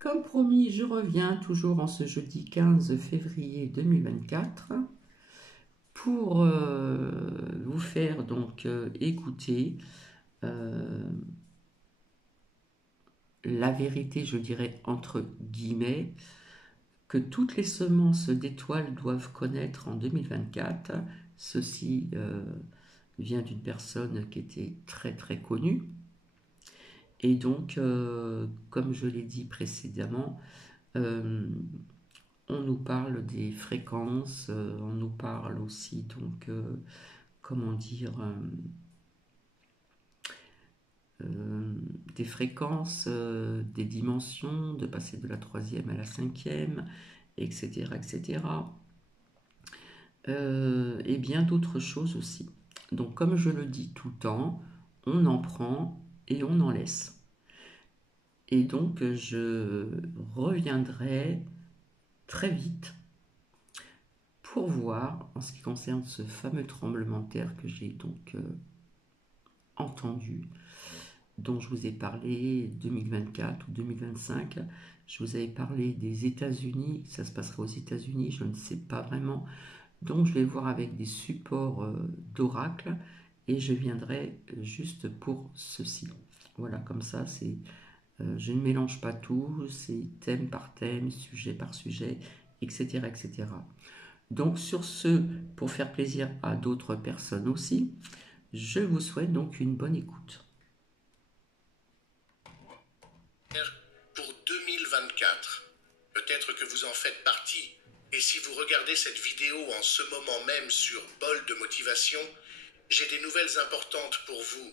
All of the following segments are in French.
Comme promis, je reviens toujours en ce jeudi 15 février 2024 pour vous faire donc écouter la vérité, je dirais entre guillemets, que toutes les semences d'étoiles doivent connaître en 2024. Ceci vient d'une personne qui était très très connue. Et donc, comme je l'ai dit précédemment, on nous parle des fréquences, on nous parle aussi donc, comment dire, des fréquences, des dimensions, de passer de la troisième à la cinquième, etc., etc. Et bien d'autres choses aussi. Donc, comme je le dis tout le temps, on en prend et on en laisse. Et donc, je reviendrai très vite pour voir, en ce qui concerne ce fameux tremblement de terre que j'ai donc entendu, dont je vous ai parlé 2024 ou 2025. Je vous avais parlé des États-Unis, ça se passera aux États-Unis, je ne sais pas vraiment. Donc je vais voir avec des supports d'oracle et je viendrai juste pour ceci. Voilà, comme ça, c'est, je ne mélange pas tout, c'est thème par thème, sujet par sujet, etc., etc. Donc sur ce, pour faire plaisir à d'autres personnes aussi, je vous souhaite donc une bonne écoute. Pour 2024, peut-être que vous en faites partie, et si vous regardez cette vidéo en ce moment même sur Bol de Motivation, j'ai des nouvelles importantes pour vous.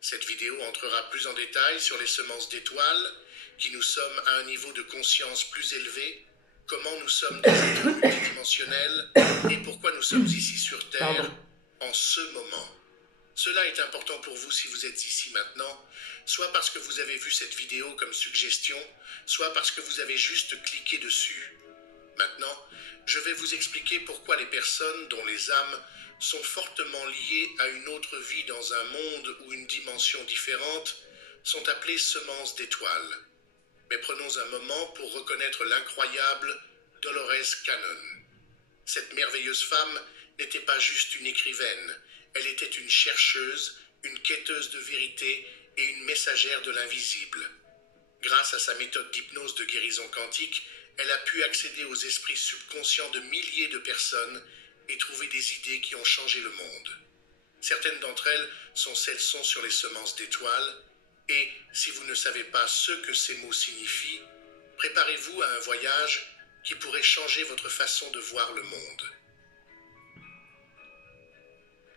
Cette vidéo entrera plus en détail sur les semences d'étoiles, qui nous sommes à un niveau de conscience plus élevé, comment nous sommes des êtres multidimensionnels et pourquoi nous sommes ici sur Terre en ce moment. Cela est important pour vous si vous êtes ici maintenant, soit parce que vous avez vu cette vidéo comme suggestion, soit parce que vous avez juste cliqué dessus. Maintenant, je vais vous expliquer pourquoi les personnes dont les âmes sont fortement liées à une autre vie dans un monde ou une dimension différente sont appelées semences d'étoiles. Mais prenons un moment pour reconnaître l'incroyable Dolores Cannon. Cette merveilleuse femme n'était pas juste une écrivaine, elle était une chercheuse, une quêteuse de vérité et une messagère de l'invisible. Grâce à sa méthode d'hypnose de guérison quantique, elle a pu accéder aux esprits subconscients de milliers de personnes et trouver des idées qui ont changé le monde. Certaines d'entre elles sont celles sur les semences d'étoiles, et si vous ne savez pas ce que ces mots signifient, préparez-vous à un voyage qui pourrait changer votre façon de voir le monde.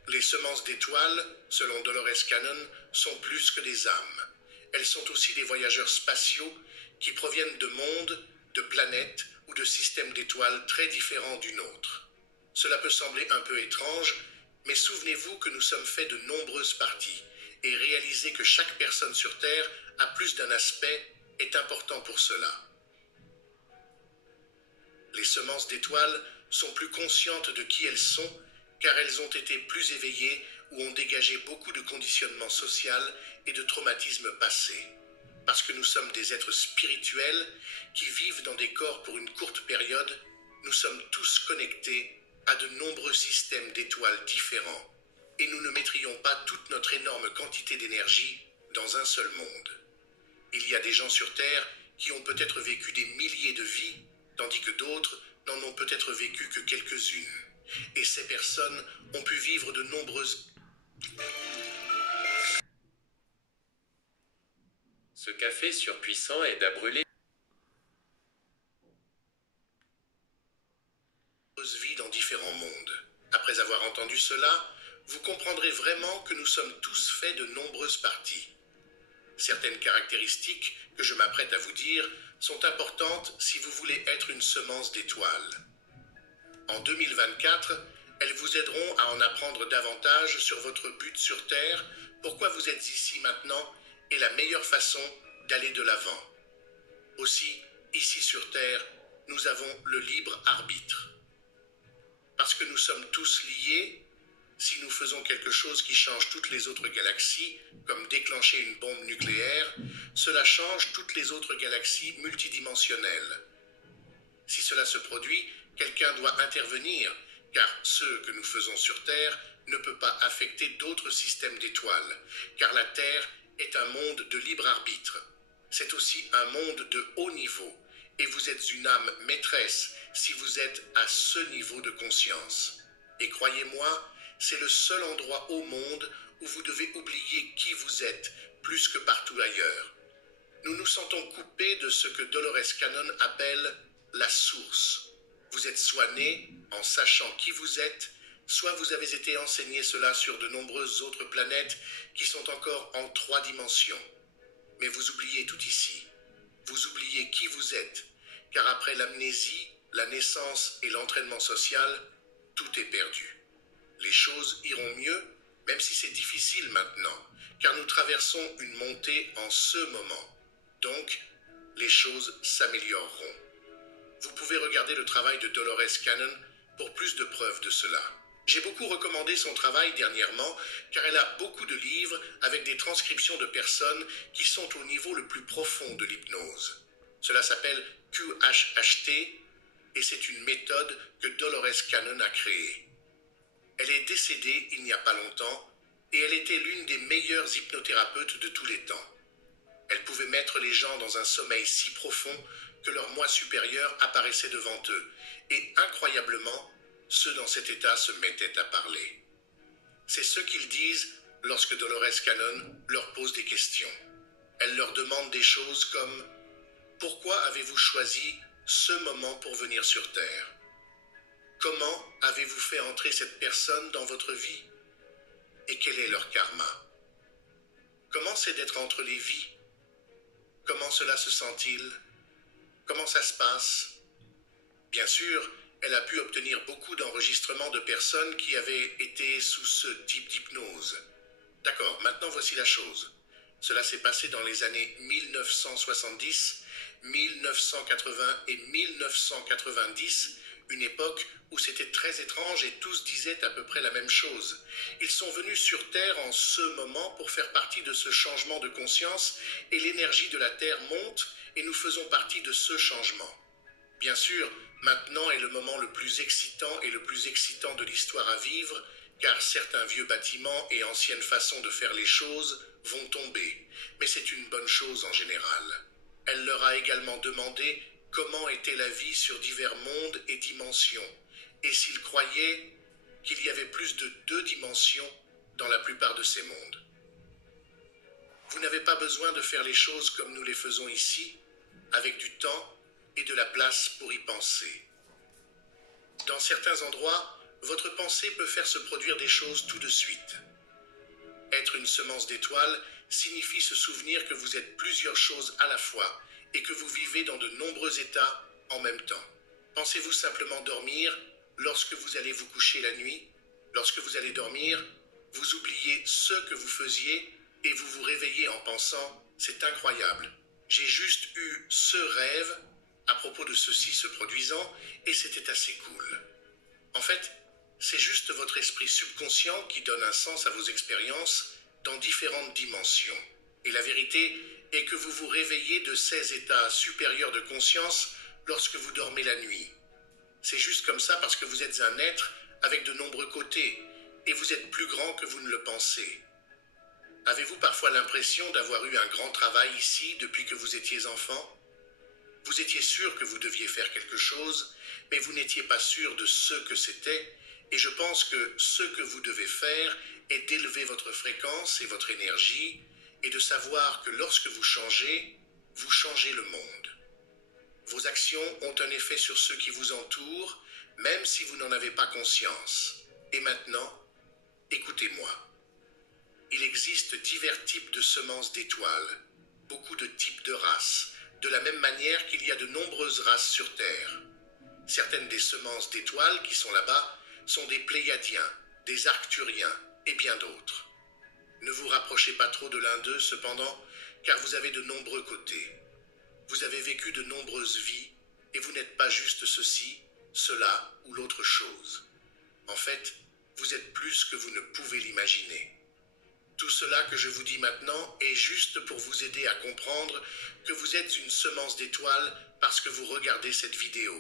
Les semences d'étoiles, selon Dolores Cannon, sont plus que des âmes. Elles sont aussi des voyageurs spatiaux qui proviennent de mondes, de planètes ou de systèmes d'étoiles très différents du nôtre. Cela peut sembler un peu étrange, mais souvenez-vous que nous sommes faits de nombreuses parties, et réaliser que chaque personne sur Terre a plus d'un aspect est important pour cela. Les semences d'étoiles sont plus conscientes de qui elles sont, car elles ont été plus éveillées ou ont dégagé beaucoup de conditionnement social et de traumatismes passés. Parce que nous sommes des êtres spirituels qui vivent dans des corps pour une courte période, nous sommes tous connectés à de nombreux systèmes d'étoiles différents, et nous ne mettrions pas toute notre énorme quantité d'énergie dans un seul monde. Il y a des gens sur Terre qui ont peut-être vécu des milliers de vies, tandis que d'autres n'en ont peut-être vécu que quelques-unes. Et ces personnes ont pu vivre de nombreuses... Ce café surpuissant aide à brûler vies dans différents mondes. Après avoir entendu cela, vous comprendrez vraiment que nous sommes tous faits de nombreuses parties. Certaines caractéristiques que je m'apprête à vous dire sont importantes si vous voulez être une semence d'étoiles. En 2024, elles vous aideront à en apprendre davantage sur votre but sur Terre, pourquoi vous êtes ici maintenant et la meilleure façon d'aller de l'avant. Aussi, ici sur Terre, nous avons le libre arbitre. Parce que nous sommes tous liés, si nous faisons quelque chose qui change toutes les autres galaxies, comme déclencher une bombe nucléaire, cela change toutes les autres galaxies multidimensionnelles. Si cela se produit, quelqu'un doit intervenir, car ce que nous faisons sur Terre ne peut pas affecter d'autres systèmes d'étoiles, car la Terre est un monde de libre arbitre. C'est aussi un monde de haut niveau, et vous êtes une âme maîtresse si vous êtes à ce niveau de conscience. Et croyez-moi, c'est le seul endroit au monde où vous devez oublier qui vous êtes, plus que partout ailleurs. Nous nous sentons coupés de ce que Dolores Cannon appelle la source. Vous êtes soit né en sachant qui vous êtes, soit vous avez été enseigné cela sur de nombreuses autres planètes qui sont encore en 3 dimensions. Mais vous oubliez tout ici. Vous oubliez qui vous êtes, car après l'amnésie, la naissance et l'entraînement social, tout est perdu. Les choses iront mieux, même si c'est difficile maintenant, car nous traversons une montée en ce moment. Donc, les choses s'amélioreront. Vous pouvez regarder le travail de Dolores Cannon pour plus de preuves de cela. J'ai beaucoup recommandé son travail dernièrement, car elle a beaucoup de livres avec des transcriptions de personnes qui sont au niveau le plus profond de l'hypnose. Cela s'appelle QHHT, et c'est une méthode que Dolores Cannon a créée. Elle est décédée il n'y a pas longtemps, et elle était l'une des meilleures hypnothérapeutes de tous les temps. Elle pouvait mettre les gens dans un sommeil si profond que leur moi supérieur apparaissait devant eux, et incroyablement, ceux dans cet état se mettaient à parler. C'est ce qu'ils disent lorsque Dolores Cannon leur pose des questions. Elle leur demande des choses comme « Pourquoi avez-vous choisi ce moment pour venir sur Terre? Comment avez-vous fait entrer cette personne dans votre vie? Et quel est leur karma? Comment c'est d'être entre les vies? Comment cela se sent-il? Comment ça se passe? » Bien sûr, elle a pu obtenir beaucoup d'enregistrements de personnes qui avaient été sous ce type d'hypnose. D'accord, maintenant voici la chose. Cela s'est passé dans les années 1970, 1980 et 1990, une époque où c'était très étrange et tous disaient à peu près la même chose. Ils sont venus sur Terre en ce moment pour faire partie de ce changement de conscience et l'énergie de la Terre monte et nous faisons partie de ce changement. Bien sûr, maintenant est le moment le plus excitant et le plus excitant de l'histoire à vivre, car certains vieux bâtiments et anciennes façons de faire les choses vont tomber, mais c'est une bonne chose en général. Elle leur a également demandé comment était la vie sur divers mondes et dimensions, et s'ils croyaient qu'il y avait plus de 2 dimensions dans la plupart de ces mondes. Vous n'avez pas besoin de faire les choses comme nous les faisons ici, avec du temps et de la place pour y penser. Dans certains endroits, votre pensée peut faire se produire des choses tout de suite. Être une semence d'étoiles signifie se souvenir que vous êtes plusieurs choses à la fois et que vous vivez dans de nombreux états en même temps. Pensez-vous simplement dormir lorsque vous allez vous coucher la nuit? Lorsque vous allez dormir, vous oubliez ce que vous faisiez et vous vous réveillez en pensant « c'est incroyable, j'ai juste eu ce rêve à propos de ceci se produisant et c'était assez cool ». En fait, c'est juste votre esprit subconscient qui donne un sens à vos expériences dans différentes dimensions. Et la vérité est que vous vous réveillez de ces états supérieurs de conscience lorsque vous dormez la nuit. C'est juste comme ça parce que vous êtes un être avec de nombreux côtés et vous êtes plus grand que vous ne le pensez. Avez-vous parfois l'impression d'avoir eu un grand travail ici depuis que vous étiez enfant? Vous étiez sûr que vous deviez faire quelque chose, mais vous n'étiez pas sûr de ce que c'était, et je pense que ce que vous devez faire est d'élever votre fréquence et votre énergie, et de savoir que lorsque vous changez le monde. Vos actions ont un effet sur ceux qui vous entourent, même si vous n'en avez pas conscience. Et maintenant, écoutez-moi. Il existe divers types de semences d'étoiles, beaucoup de types de races, de la même manière qu'il y a de nombreuses races sur Terre. Certaines des semences d'étoiles qui sont là-bas sont des Pléiadiens, des Arcturiens et bien d'autres. Ne vous rapprochez pas trop de l'un d'eux cependant, car vous avez de nombreux côtés. Vous avez vécu de nombreuses vies et vous n'êtes pas juste ceci, cela ou l'autre chose. En fait, vous êtes plus que vous ne pouvez l'imaginer. Tout cela que je vous dis maintenant est juste pour vous aider à comprendre que vous êtes une semence d'étoiles parce que vous regardez cette vidéo.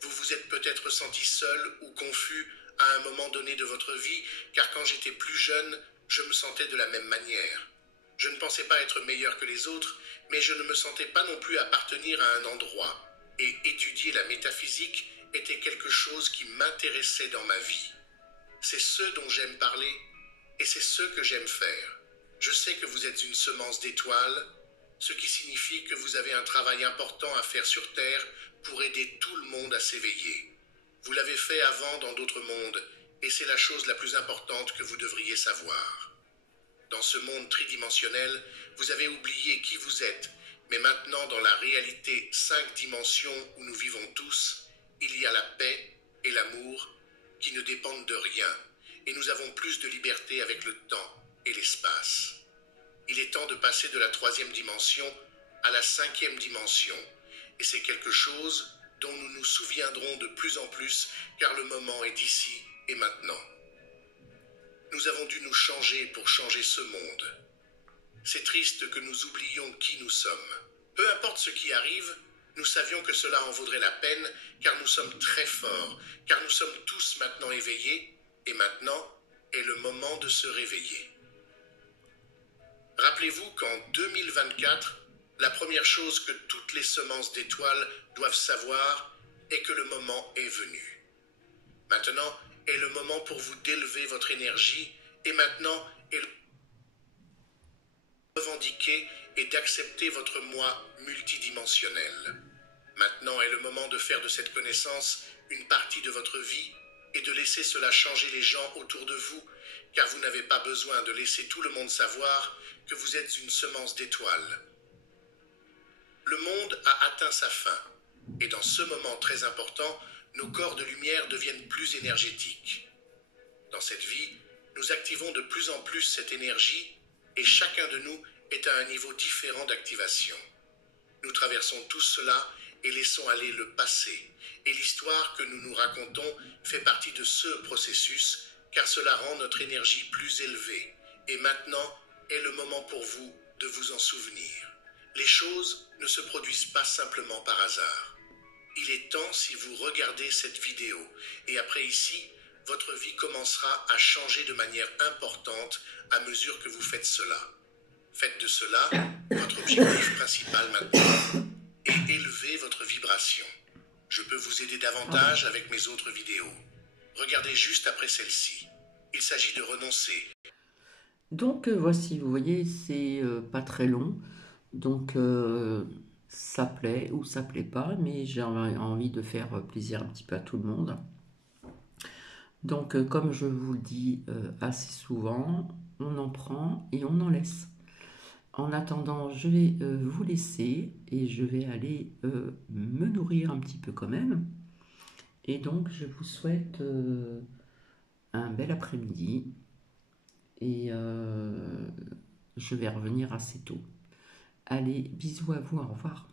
Vous vous êtes peut-être senti seul ou confus à un moment donné de votre vie, car quand j'étais plus jeune, je me sentais de la même manière. Je ne pensais pas être meilleur que les autres, mais je ne me sentais pas non plus appartenir à un endroit. Et étudier la métaphysique était quelque chose qui m'intéressait dans ma vie. C'est ce dont j'aime parler et c'est ce que j'aime faire. Je sais que vous êtes une semence d'étoiles, ce qui signifie que vous avez un travail important à faire sur Terre pour aider tout le monde à s'éveiller. Vous l'avez fait avant dans d'autres mondes et c'est la chose la plus importante que vous devriez savoir. Dans ce monde tridimensionnel, vous avez oublié qui vous êtes, mais maintenant dans la réalité 5 dimensions où nous vivons tous, il y a la paix et l'amour qui ne dépendent de rien, et nous avons plus de liberté avec le temps et l'espace. Il est temps de passer de la 3e dimension à la 5e dimension, et c'est quelque chose dont nous nous souviendrons de plus en plus, car le moment est ici et maintenant. Nous avons dû nous changer pour changer ce monde. C'est triste que nous oublions qui nous sommes. Peu importe ce qui arrive, nous savions que cela en vaudrait la peine, car nous sommes très forts, car nous sommes tous maintenant éveillés, et maintenant est le moment de se réveiller. Rappelez-vous qu'en 2024, la première chose que toutes les semences d'étoiles doivent savoir est que le moment est venu. Maintenant est le moment pour vous d'élever votre énergie, et maintenant est le revendiquer et d'accepter votre moi multidimensionnel. Maintenant est le moment de faire de cette connaissance une partie de votre vie et de laisser cela changer les gens autour de vous, car vous n'avez pas besoin de laisser tout le monde savoir que vous êtes une semence d'étoiles. Le monde a atteint sa fin, et dans ce moment très important, nos corps de lumière deviennent plus énergétiques. Dans cette vie, nous activons de plus en plus cette énergie, et chacun de nous est à un niveau différent d'activation. Nous traversons tout cela et laissons aller le passé, et l'histoire que nous nous racontons fait partie de ce processus, car cela rend notre énergie plus élevée, et maintenant est le moment pour vous de vous en souvenir. Les choses ne se produisent pas simplement par hasard. Il est temps, si vous regardez cette vidéo, et après ici, votre vie commencera à changer de manière importante à mesure que vous faites cela. Faites de cela votre objectif principal maintenant, et élevez votre vibration. Je peux vous aider davantage avec mes autres vidéos. Regardez juste après celle-ci. Il s'agit de renoncer. Donc voici, vous voyez, c'est pas très long. Donc ça plaît ou ça plaît pas, mais j'ai envie de faire plaisir un petit peu à tout le monde. Donc comme je vous le dis assez souvent, on en prend et on en laisse. En attendant, je vais vous laisser et je vais aller me nourrir un petit peu quand même. Et donc je vous souhaite un bel après-midi et je vais revenir assez tôt. Allez, bisous à vous, au revoir.